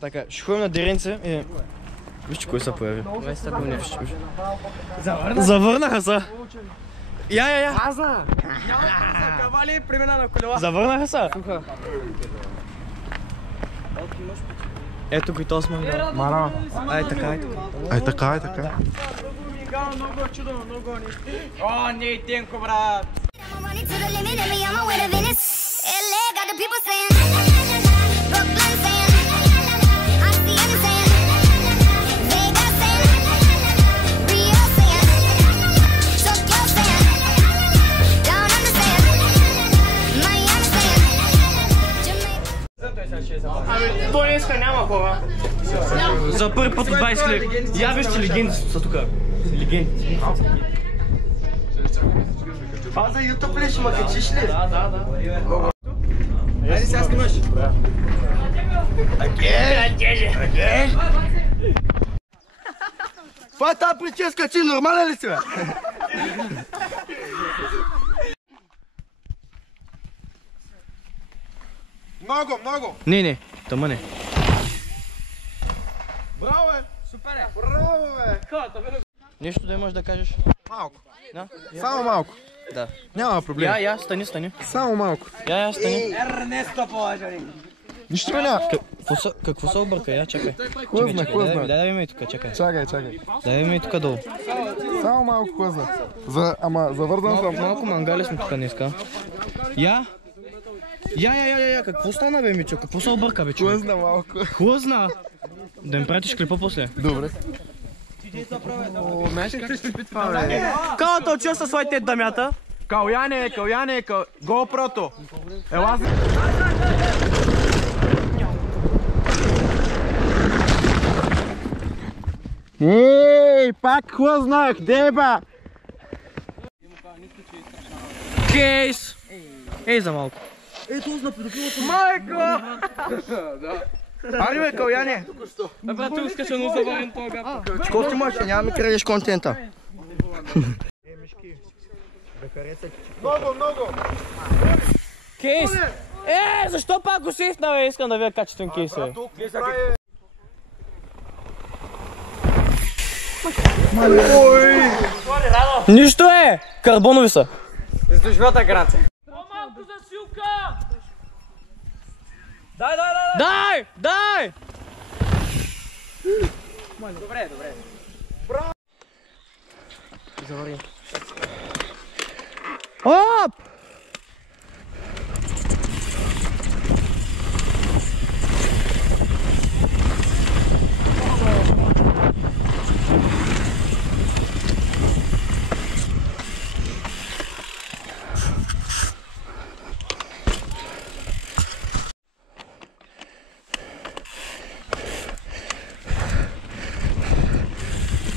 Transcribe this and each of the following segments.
Така, ще ходим на диренце и... Вижте кой се появи. Завърнаха се. Я. Аз знам. Няма кавали, премина на колела. Завърнаха се. Ето го и този мангал. Марава. Ай така. Ай така. Много чудо, много нещо. О, не, Тенко, брат. Той днеска няма хора. За първи път от 20 лева. Я вижте легенди са тук. Легенди. А за YouTube ли ще ма качиш ли? Да. Айде сега снимаш. Окей. Това е тази прическа, че нормален ли си, бе? Много. Не, тъма не. Браво, бе. Супер е. Браво, бе. Нещо да имаш да кажеш? Малко. Да? Само малко. Да. Няма проблем. Я, стани. Само малко. Я, стани. Ернесто положени. Нищо ме няма. Какво се обърка? Я, чакай. Хлъзна. Дай да видим и тук, чакай. Чакай. Да видим и тук долу. Само малко хлъзна. Ама завързан съм. Малко мангали сме тук днеска. Я, какво стана, бе, Мичо? Какво се обърка, бе, човек? Хлъзна малко. Хлъзна? Да ми пратиш клипа после. Добре. Знаеш как ще пи това, бе? Калата очил със своите дъмята. Каляне, GoPro-то. Ела за... Ей, пак хлъзнах, деба! Кейс! Ей, за малко. Майко! Айде, бе, Каляне. Брат, ти искаш едно заварен това. Какво ти мъж, няма ми крадеш контента. Много! Кейс! Защо пак го сейфна, бе? Искам да видя качествен кейс, бе. Нищо е! Карбонови са. Издушвата граца. По-малко засилка! Дай! Добре. Завари. Оп!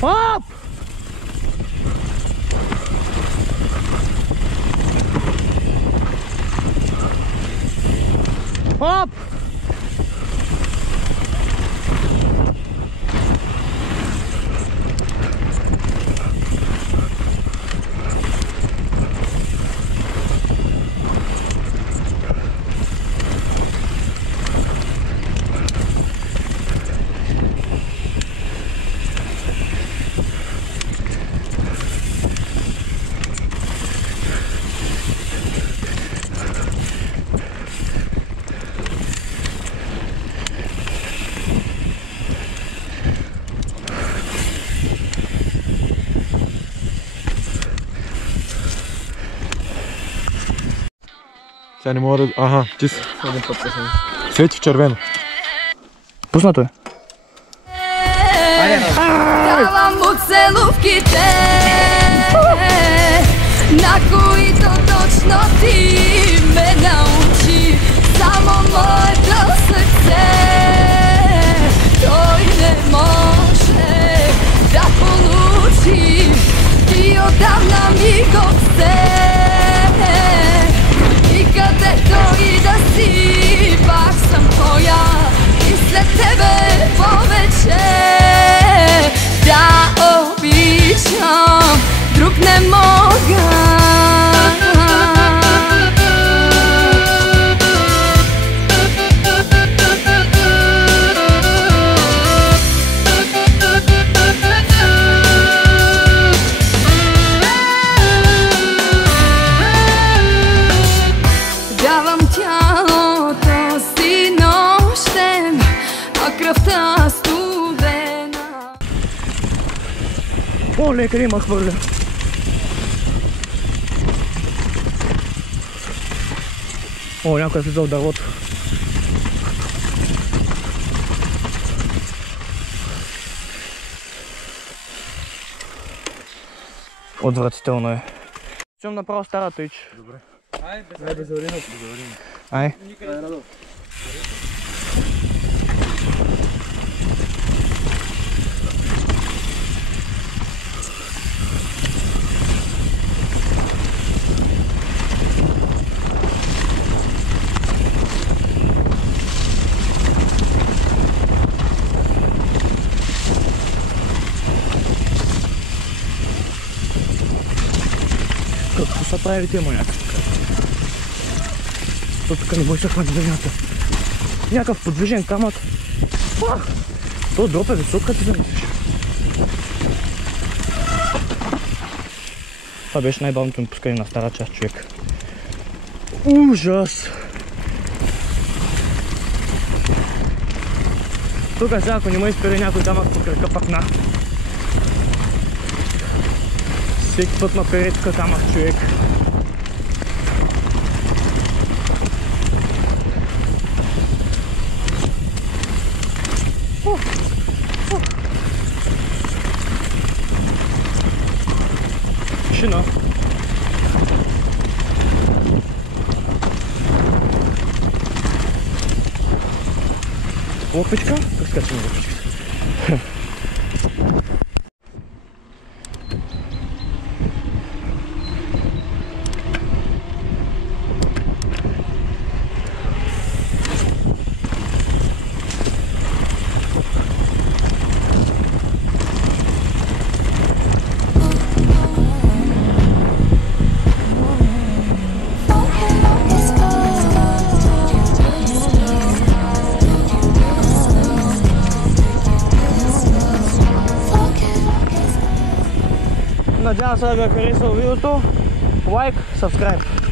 Оп! Оп! Сега не мога да... Аха, ти си. Свети в червено. Пуснато е. Давам му целувките, на които точно ти ме научи. Само моето сърце, той не може да получи. Ти отдавна ми го взе. И където и да си, пак съм твоя. И след тебе повече да обичам, друг не мога. Оле, къде има хвърля? О, някой е влизал в дървото. Отвратително е. Ще им направо старата ич. Добре. Ай, без орина. Ай. Какво са правили тия маняка? То тук не може да хвани земята. Някакъв подвижен камък. То дроп е висок, като ти замислиш. Това беше най-бавното ми пускане на стара част, човек. Ужас! Тук сега, ако не ме изпери някой камък по кръка, пак на. Всеки път ме пере тук камък, човек. Тишина. Лопичка? Как скачаме лопичка? Надявам се да ви е харесало видеото. Лайк, subscribe.